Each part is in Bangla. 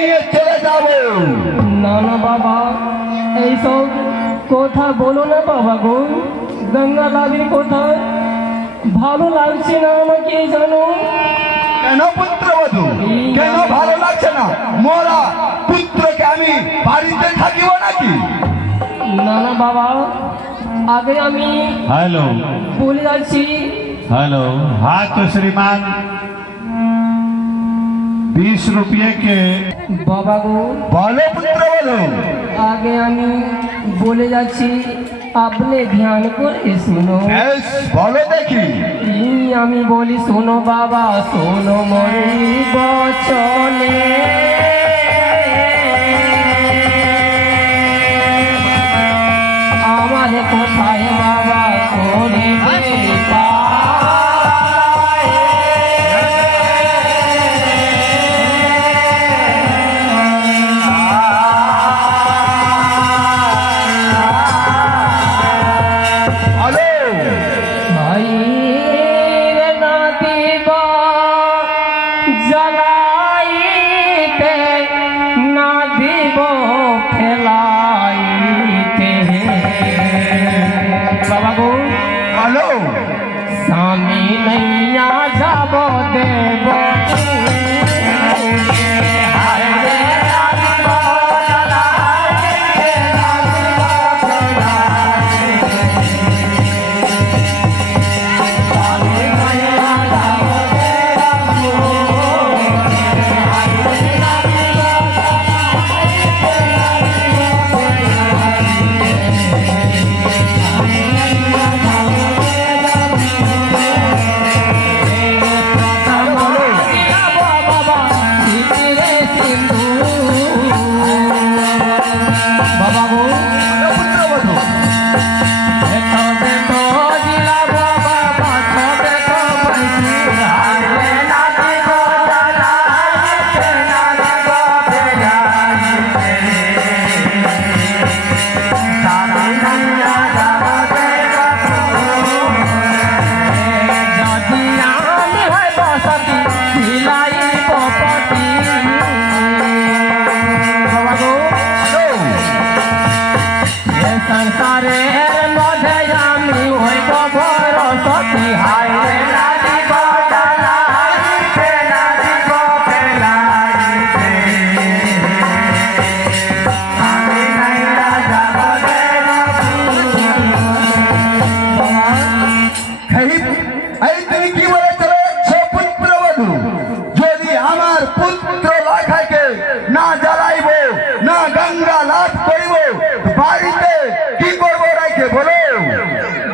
নিয়ে চলে যাব। না না বাবা, এইসব কথা বলো না বাবা গো। গঙ্গা লাভের কথা ভালো লাগছে না আমাকে, জানো? কেন পুত্রবধূ, কেন ভালো লাগছে না? মোরা পুত্রকে আমি বাড়িতে থাকিব নাকি? না না বাবা, আগে আমি हेलो বলে যাচ্ছি। हेलो। हाँ तो श्रीमान 20 रुपये के। বাবা গো, বলো পুত্রবধূ। আগে আমি বলে যাচ্ছি, আপনি ধ্যান করে শুনো। বেশ, বলো দেখি। আমি বলি শোনো বাবা, শোনো মরি বচনে। আমার কোথায় বাবা শোনে স্বামী নৈয়া যাব দেব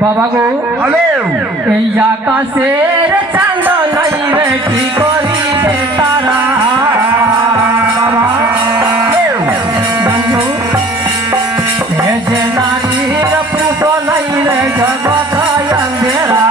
বাবা গো, এই আকাশের চাঁদ নাই রে, কি করিবে তারা? বাবা এ যে নারীর পুত নাই রে, জগৎ অন্ধেরা।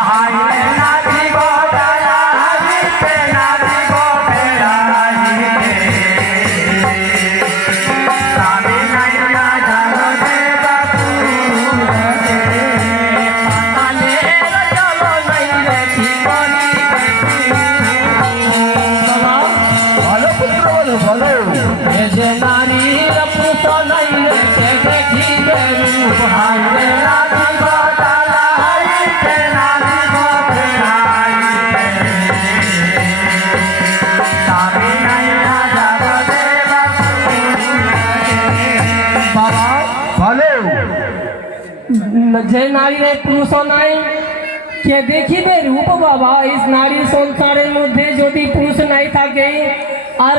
যে নারীর পুরুষ নাই, কে দেখিবে রূপ বাবা? এই নারী সংসারের মধ্যে যদি পুরুষ নাই থাকে, আর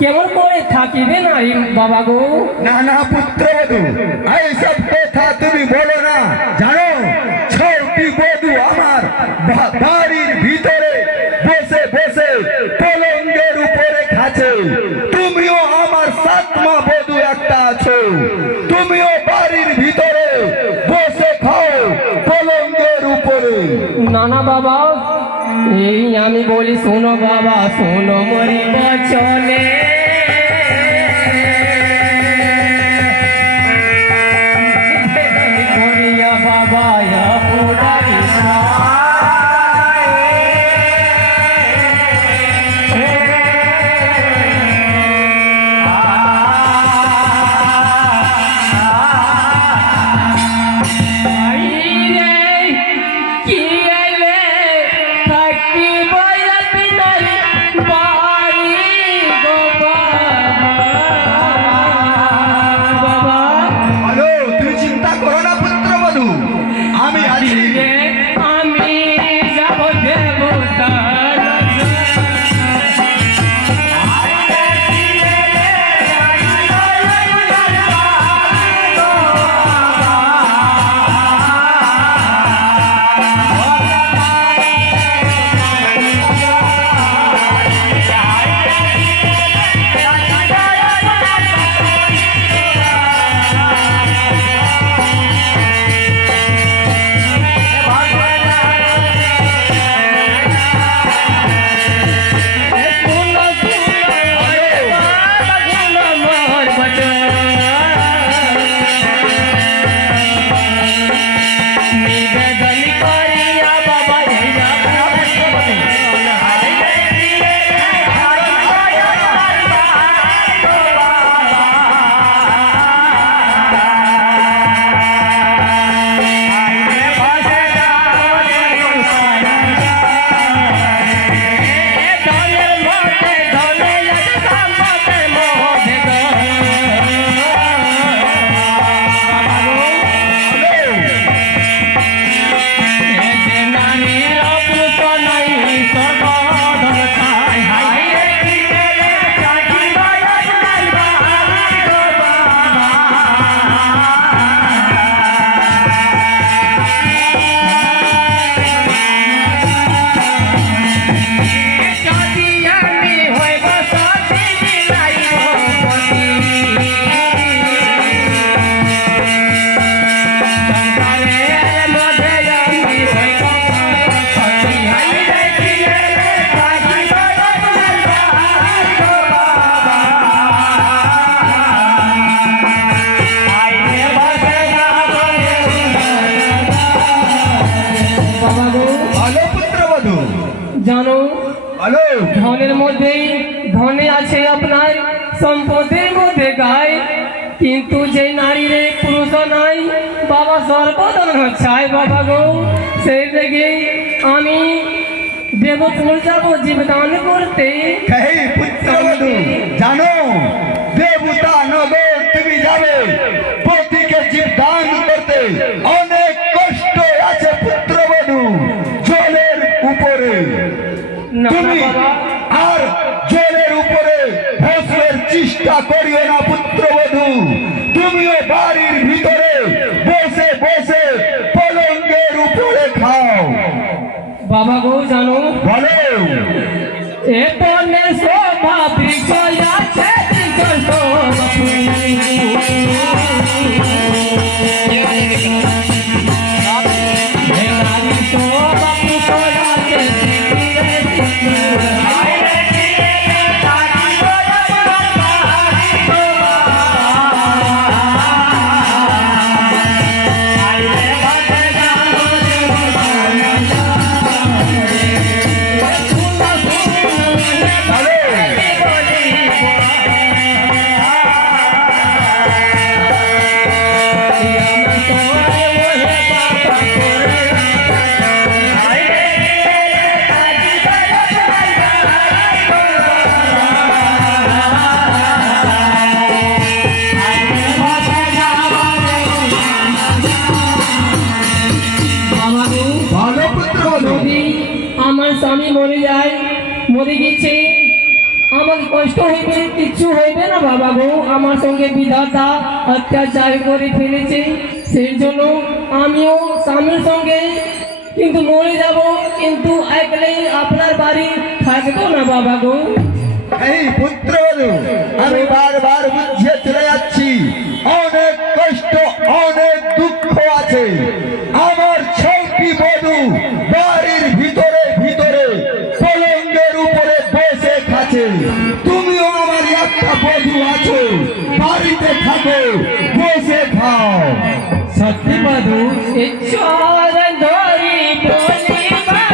কেমন করে থাকিবে নারী বাবা গো? না না পুত্রবধূ, এইসব কথা তুমি বলো না। জানো, ছয়টি বধূ আমার বাড়ির ভিতরে বসে বসে পলঙ্গের উপরে খাচ্ছে। তুমিও আমার 7মা বধূ একটা আছো, তুমিও বাড়ির ভিতরে বসে খাও পলঙ্গের উপরে। না না বাবা, এই আমি বলি শোনো বাবা, শোনো মরি বচনে। ধনের মধ্যেই ধনে আছে আপনার, সম্পদের মধ্যে গায়, কিন্তু যে নারীর পুরুষ নাই বাবা সর্বদান চায় বাবা গো। সেই থেকে আমি দেবপুর যাবো জীবদান করতে। হে পুত্রবধূ, জানো দেবতা নগর তুমি যাবে পতিকে জীবদান করতে, অনেক কষ্ট আছে পুত্রবধূ জলের উপরে। না তুমি বাবা, আর জলের উপরে বসবার চেষ্টা করিও না পুত্রবধূ, তুমিও বাড়ির ভিতরে বসে বসে পলঙ্গের উপরে খাও। বাবা গো জানো বলো। এ বনে শোভা বিজয় আছে বিজয় শোভা এ নারী শোভা বিজয় আছে ভালো পুত্রবধূ। যদি আমার স্বামী মরে যায়, মরে গেছে, আমার কষ্ট হইবে, কিচ্ছু হইবে না বাবা গো। আমার সঙ্গে বিধাতা অত্যাচার করে ফেলেছে, সেই জন্য আমিও স্বামীর সঙ্গে কিন্তু মরে যাব, কিন্তু একলে আপনার বাড়ি থাকবো না বাবা গো। এই পুত্রবধূ, আমি বারবার বুঝিয়ে চলে যাচ্ছি, অনেক কষ্ট অনেক দুঃখ আছে। আমার ছয়টি বধূ বাড়ির ভিতরে ভিতরে পলঙ্গের উপরে বসে খাচ্ছে, তুমিও আমার একটা বধূ আছো, বাড়িতে থাকো, বসে খাও। সত্যি বাধু চর ধরি বলি বাবা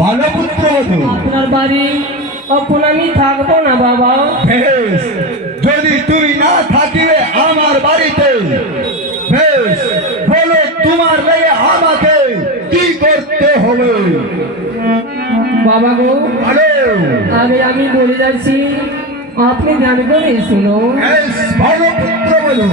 ভালো পুত্রবধূ। আপনার বাড়ি কখন আমি থাকবো না বাবা। বেশ, যদি তুমি না থাকিবে আমার বাড়িতে, বেশ বলো তোমার লেগে আমাকে কি করতে হবে। বাবা গো বলো। আগে আমি বলে যাচ্ছি, আপনি ধ্যান করে শুনো। বেশ, ভালো পুত্রবধূ।